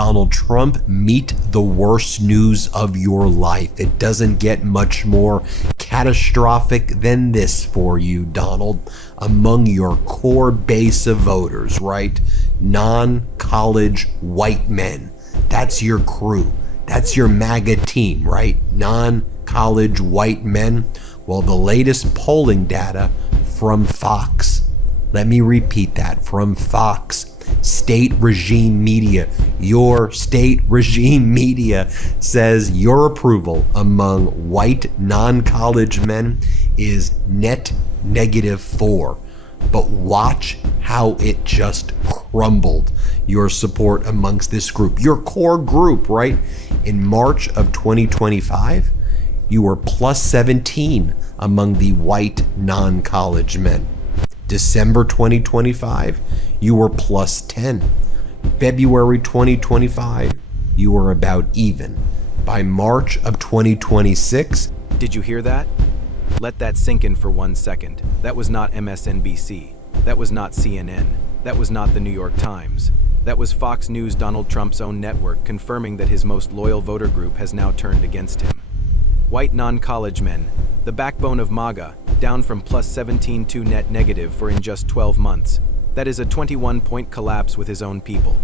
Donald Trump, meet the worst news of your life. It doesn't get much more catastrophic than this for you, Donald. Among your core base of voters, right? Non-college white men. That's your crew. That's your MAGA team, right? Non-college white men. Well, the latest polling data from Fox, let me repeat that, from Fox, state regime media, your state regime media says your approval among white non-college men is net -4. But watch how it just crumbled, your support amongst this group, your core group, right? In March of 2025, you were +17 among the white non-college men. December 2025, you were +10. February 2025, you were about even. By March of 2026, did you hear that? Let that sink in for 1 second. That was not MSNBC. That was not CNN. That was not the New York Times. That was Fox News, Donald Trump's own network, confirming that his most loyal voter group has now turned against him. White non-college men, the backbone of MAGA, down from +17 to net negative for in just 12 months. That is a 21-point collapse with his own people.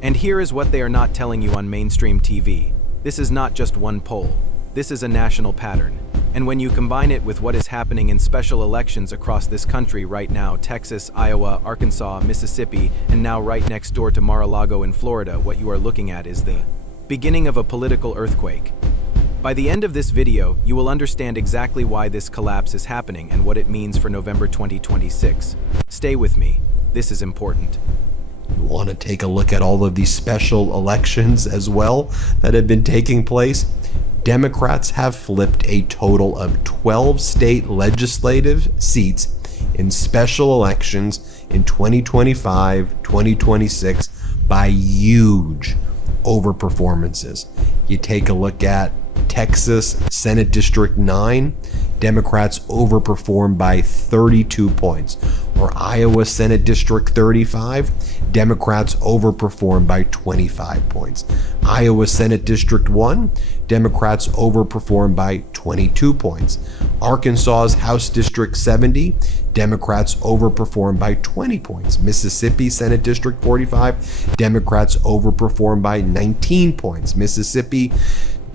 And here is what they are not telling you on mainstream TV. This is not just one poll. This is a national pattern. And when you combine it with what is happening in special elections across this country right now, Texas, Iowa, Arkansas, Mississippi, and now right next door to Mar-a-Lago in Florida, what you are looking at is the beginning of a political earthquake. By the end of this video, you will understand exactly why this collapse is happening and what it means for November 2026. Stay with me. This is important. You want to take a look at all of these special elections as well that have been taking place? Democrats have flipped a total of 12 state legislative seats in special elections in 2025, 2026 by huge overperformances. You take a look at Texas Senate District 9, Democrats overperformed by 32 points. Or Iowa Senate District 35, Democrats overperformed by 25 points. Iowa Senate District 1, Democrats overperformed by 22 points. Arkansas's House District 70, Democrats overperformed by 20 points. Mississippi Senate District 45, Democrats overperformed by 19 points. Mississippi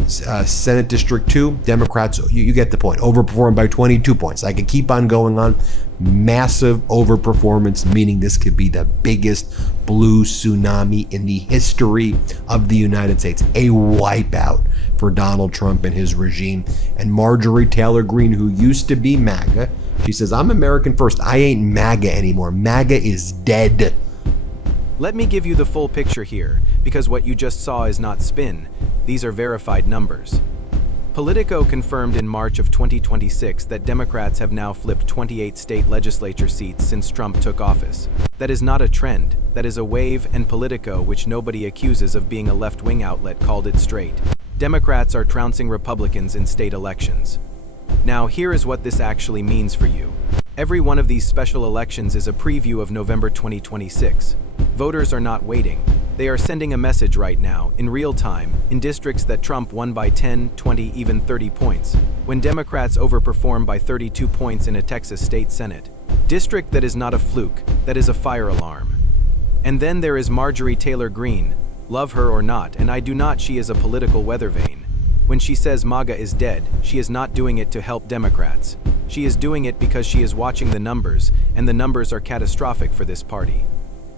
Senate District 2, Democrats, you get the point, overperformed by 22 points. I could keep on going on. Massive overperformance, meaning this could be the biggest blue tsunami in the history of the United States. A wipeout for Donald Trump and his regime. And Marjorie Taylor Greene, who used to be MAGA, she says, I'm American first. I ain't MAGA anymore. MAGA is dead. Let me give you the full picture here, because what you just saw is not spin. These are verified numbers. Politico confirmed in March of 2026 that Democrats have now flipped 28 state legislature seats since Trump took office. That is not a trend, that is a wave, and Politico, which nobody accuses of being a left-wing outlet, called it straight. Democrats are trouncing Republicans in state elections. Now, here is what this actually means for you. Every one of these special elections is a preview of November 2026. Voters are not waiting. They are sending a message right now, in real time, in districts that Trump won by 10, 20, even 30 points, when Democrats overperform by 32 points in a Texas state Senate. District that is not a fluke, that is a fire alarm. And then there is Marjorie Taylor Greene. Love her or not, and I do not, she is a political weather vane. When she says MAGA is dead, she is not doing it to help Democrats. She is doing it because she is watching the numbers, and the numbers are catastrophic for this party.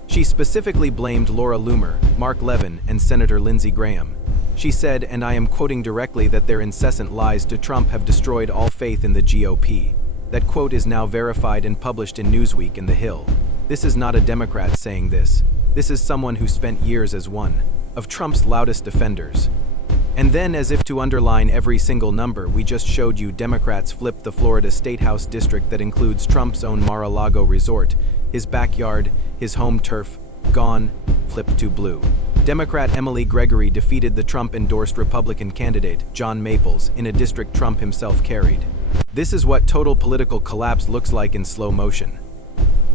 She specifically blamed Laura Loomer, Mark Levin, and Senator Lindsey Graham. She said, and I am quoting directly, that their incessant lies to Trump have destroyed all faith in the GOP. That quote is now verified and published in Newsweek and The Hill. This is not a Democrat saying this. This is someone who spent years as one of Trump's loudest defenders. And then, as if to underline every single number, we just showed you Democrats flipped the Florida State House district that includes Trump's own Mar-a-Lago resort, his backyard, his home turf, gone, flipped to blue. Democrat Emily Gregory defeated the Trump-endorsed Republican candidate, John Maples, in a district Trump himself carried. This is what total political collapse looks like in slow motion.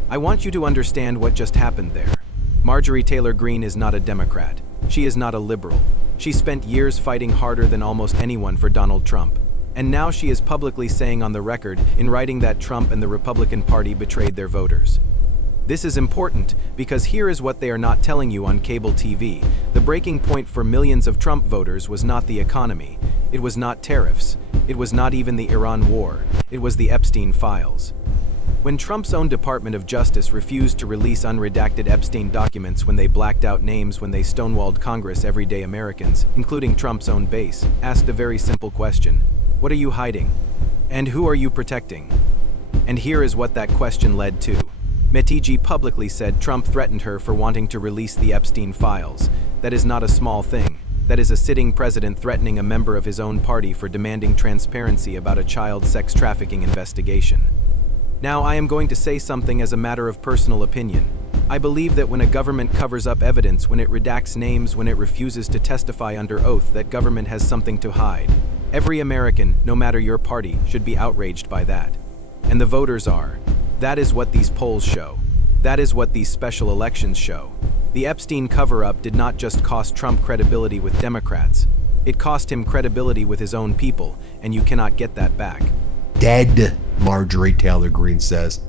I want you to understand what just happened there. Marjorie Taylor Greene is not a Democrat. She is not a liberal. She spent years fighting harder than almost anyone for Donald Trump. And now she is publicly saying on the record in writing that Trump and the Republican Party betrayed their voters. This is important because here is what they are not telling you on cable TV. The breaking point for millions of Trump voters was not the economy. It was not tariffs. It was not even the Iran war. It was the Epstein files. When Trump's own Department of Justice refused to release unredacted Epstein documents when they blacked out names when they stonewalled Congress, everyday Americans, including Trump's own base, asked a very simple question. What are you hiding? And who are you protecting? And here is what that question led to. Metigi publicly said Trump threatened her for wanting to release the Epstein files. That is not a small thing. That is a sitting president threatening a member of his own party for demanding transparency about a child sex trafficking investigation. Now, I am going to say something as a matter of personal opinion. I believe that when a government covers up evidence, when it redacts names, when it refuses to testify under oath, that government has something to hide. Every American, no matter your party, should be outraged by that. And the voters are. That is what these polls show. That is what these special elections show. The Epstein cover-up did not just cost Trump credibility with Democrats. It cost him credibility with his own people, and you cannot get that back. Dead, Marjorie Taylor Greene says.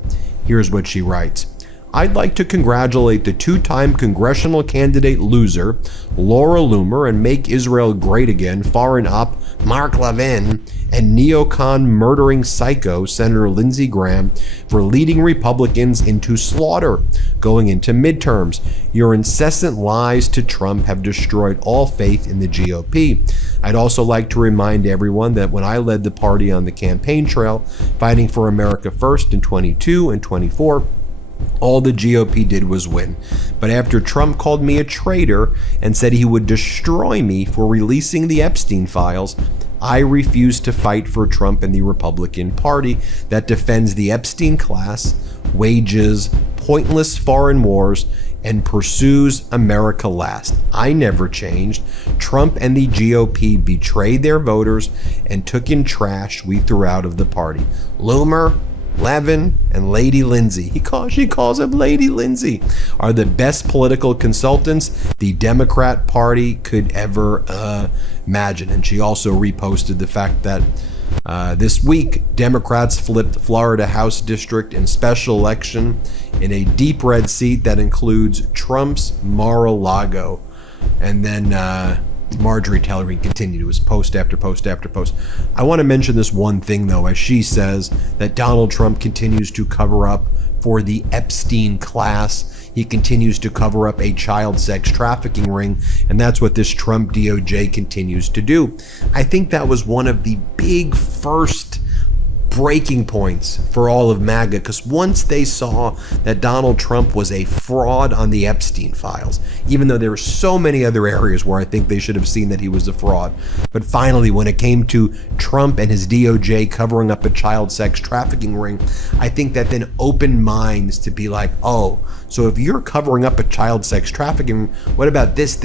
Here's what she writes. I'd like to congratulate the two-time congressional candidate loser, Laura Loomer, and Make Israel Great Again, foreign op Mark Levin, and neocon murdering psycho Senator Lindsey Graham for leading Republicans into slaughter going into midterms. Your incessant lies to Trump have destroyed all faith in the GOP. I'd also like to remind everyone that when I led the party on the campaign trail, fighting for America First in 22 and 24, all the GOP did was win. But after Trump called me a traitor and said he would destroy me for releasing the Epstein files, I refused to fight for Trump and the Republican Party that defends the Epstein class, wages pointless foreign wars, and pursues America last. I never changed. Trump and the GOP betrayed their voters and took in trash we threw out of the party. Loomer, Levin, and Lady Lindsay, she calls him Lady Lindsay, are the best political consultants the Democrat Party could ever imagine. And she also reposted the fact that this week, Democrats flipped Florida House District in special election in a deep red seat that includes Trump's Mar-a-Lago. And then Marjorie Taylor Greene continued. It was post after post after post. I want to mention this one thing, though, as she says that Donald Trump continues to cover up for the Epstein class. He continues to cover up a child sex trafficking ring, and that's what this Trump DOJ continues to do. I think that was one of the big first breaking points for all of MAGA, because once they saw that Donald Trump was a fraud on the Epstein files, even though there were so many other areas where I think they should have seen that he was a fraud, but finally when it came to Trump and his DOJ covering up a child sex trafficking ring, I think that then opened minds to be like, oh, so if you're covering up a child sex trafficking, what about this,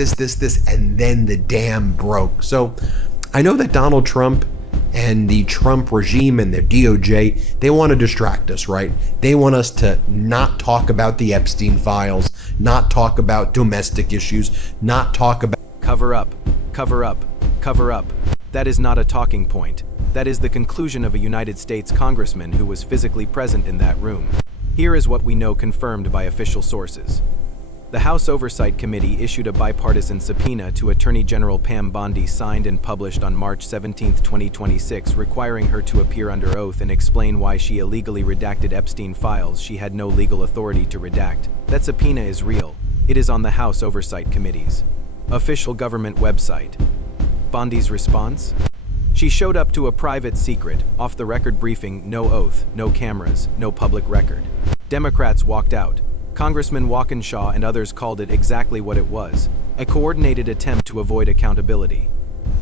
and then the dam broke. So I know that Donald Trump and the Trump regime and the DOJ, they want to distract us, right? They want us to not talk about the Epstein files, not talk about domestic issues, not talk about Cover up, cover up, cover up. That is not a talking point. That is the conclusion of a United States congressman who was physically present in that room. Here is what we know confirmed by official sources. The House Oversight Committee issued a bipartisan subpoena to Attorney General Pam Bondi, signed and published on March 17, 2026, requiring her to appear under oath and explain why she illegally redacted Epstein files she had no legal authority to redact. That subpoena is real. It is on the House Oversight Committee's official government website. Bondi's response? She showed up to a private, secret, off-the-record briefing, no oath, no cameras, no public record. Democrats walked out. Congressman Walkinshaw and others called it exactly what it was, a coordinated attempt to avoid accountability.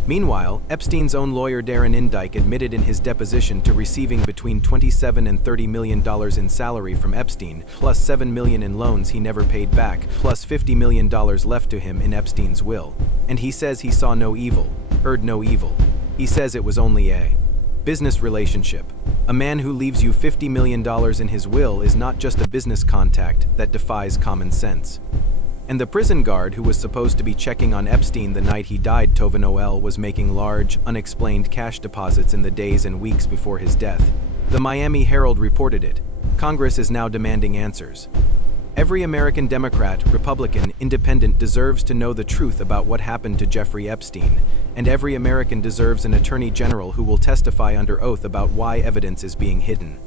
Meanwhile, Epstein's own lawyer Darren Indyke admitted in his deposition to receiving between $27 and $30 million in salary from Epstein, plus $7 million in loans he never paid back, plus $50 million left to him in Epstein's will. And he says he saw no evil, heard no evil. He says it was only a business relationship. A man who leaves you $50 million in his will is not just a business contact that defies common sense. And the prison guard who was supposed to be checking on Epstein the night he died, Tova Noel, was making large, unexplained cash deposits in the days and weeks before his death. The Miami Herald reported it. Congress is now demanding answers. Every American Democrat, Republican, Independent deserves to know the truth about what happened to Jeffrey Epstein, and every American deserves an attorney general who will testify under oath about why evidence is being hidden.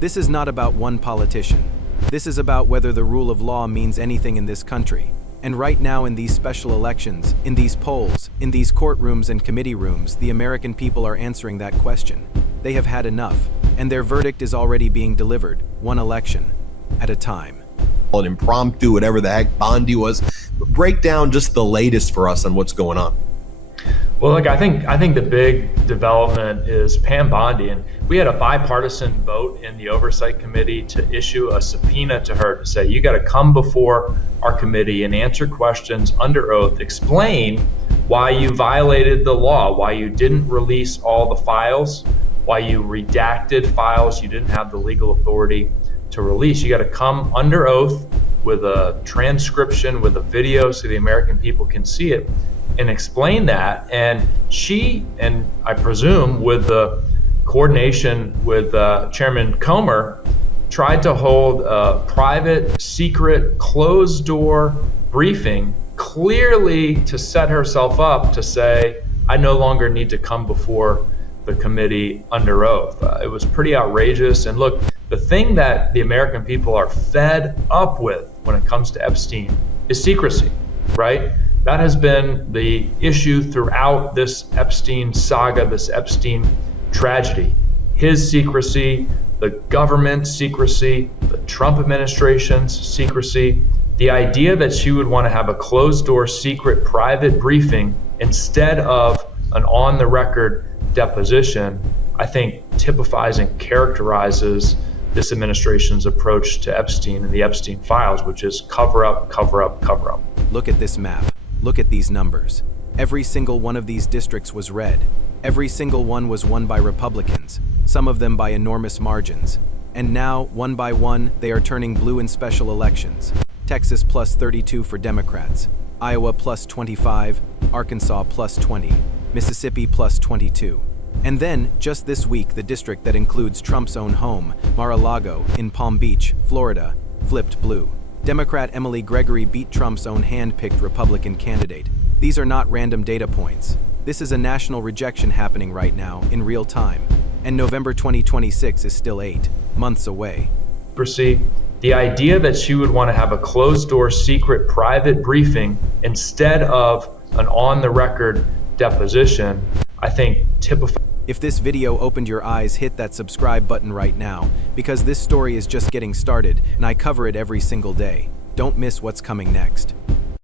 This is not about one politician. This is about whether the rule of law means anything in this country. And right now in these special elections, in these polls, in these courtrooms and committee rooms, the American people are answering that question. They have had enough, and their verdict is already being delivered, one election at a time. An impromptu, whatever the heck Bondi was. Break down just the latest for us on what's going on. Well, look, I think the big development is Pam Bondi, and we had a bipartisan vote in the Oversight Committee to issue a subpoena to her to say, you got to come before our committee and answer questions under oath, explain why you violated the law, why you didn't release all the files, why you redacted files you didn't have the legal authority to release. You got to come under oath with a transcription, with a video so the American people can see it and explain that. And she, and I presume with the coordination with Chairman Comer, tried to hold a private, secret, closed door briefing clearly to set herself up to say, I no longer need to come before the committee under oath. It was pretty outrageous. And look, the thing that the American people are fed up with when it comes to Epstein is secrecy, right? That has been the issue throughout this Epstein saga, this Epstein tragedy. His secrecy, the government's secrecy, the Trump administration's secrecy, the idea that she would want to have a closed-door, secret, private briefing instead of an on-the-record deposition, I think typifies and characterizes this administration's approach to Epstein and the Epstein files, which is cover up, cover up, cover up. Look at this map. Look at these numbers. Every single one of these districts was red. Every single one was won by Republicans, some of them by enormous margins. And now, one by one, they are turning blue in special elections. Texas plus 32 for Democrats, Iowa plus 25, Arkansas plus 20, Mississippi plus 22. And then, just this week, the district that includes Trump's own home, Mar-a-Lago, in Palm Beach, Florida, flipped blue. Democrat Emily Gregory beat Trump's own hand-picked Republican candidate. These are not random data points. This is a national rejection happening right now, in real time. And November 2026 is still 8 months away. The idea that she would want to have a closed-door, secret, private briefing instead of an on-the-record deposition, I think typifies. If this video opened your eyes, hit that subscribe button right now, because this story is just getting started and I cover it every single day. Don't miss what's coming next.